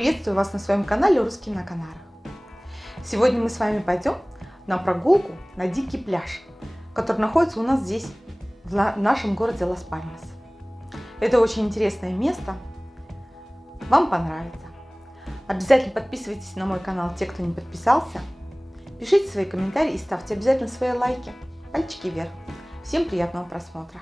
Приветствую вас на своем канале «Русский на Канарах». Сегодня мы с вами пойдем на прогулку на дикий пляж, который находится у нас здесь, в нашем городе Лас-Пальмас. Это очень интересное место, вам понравится. Обязательно подписывайтесь на мой канал, те, кто не подписался. Пишите свои комментарии и ставьте обязательно свои лайки, пальчики вверх. Всем приятного просмотра!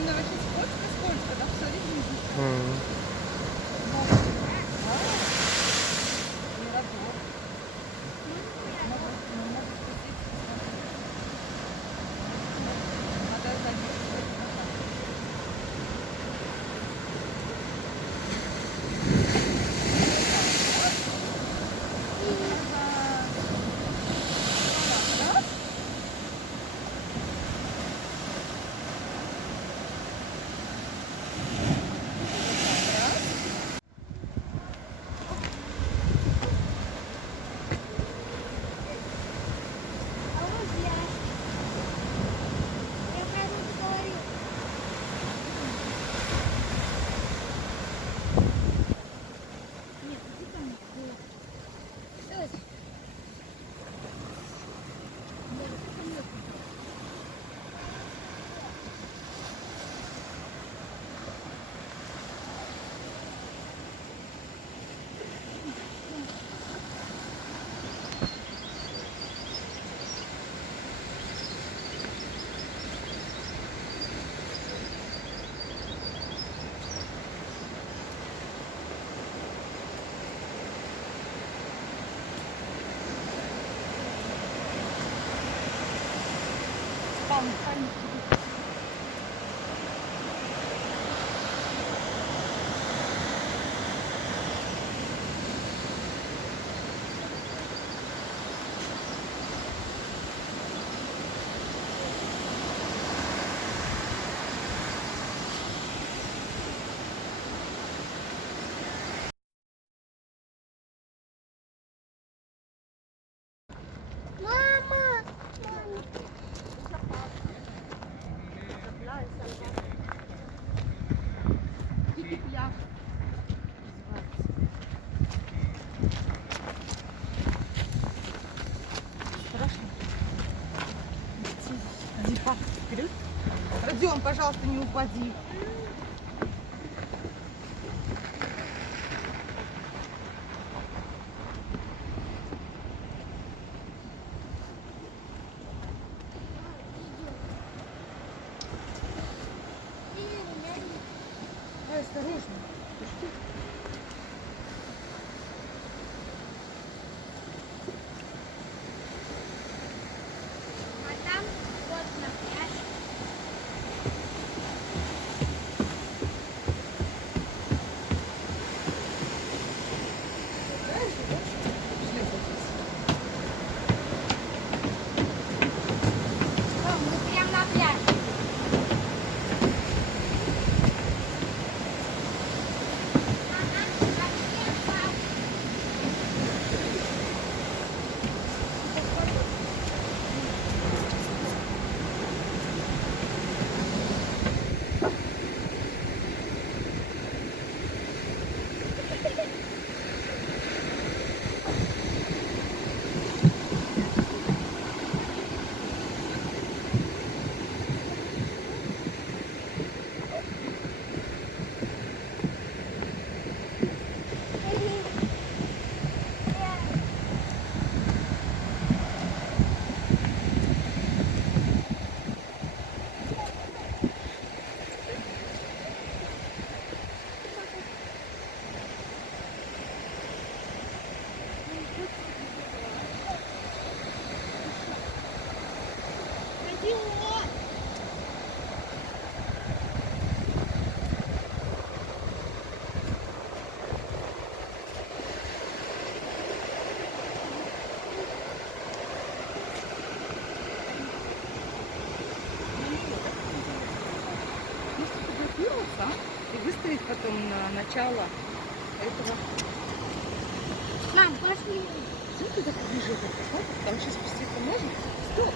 мне вообще скользко, да, посмотрите. М. Мирадор. Надо спуститься, посмотреть. Надо залезть. Раз. А вот я про это говорю. Нет, иди ко мне. Ой. Да, иди ко мне. Спальня. Мама! Дикий пляж. Страшно. Иди, пап, вперед. Родион, пожалуйста, не упади. Ай, осторожно. Ты что? А там вот на пляж. Мы прям на пляже. Ага, совсем пап. Родион! Можно фотографироваться и выставить потом на начало этого. Мам, пошли. Смотри, туда поближе, там сейчас спуститься можно? Стоп!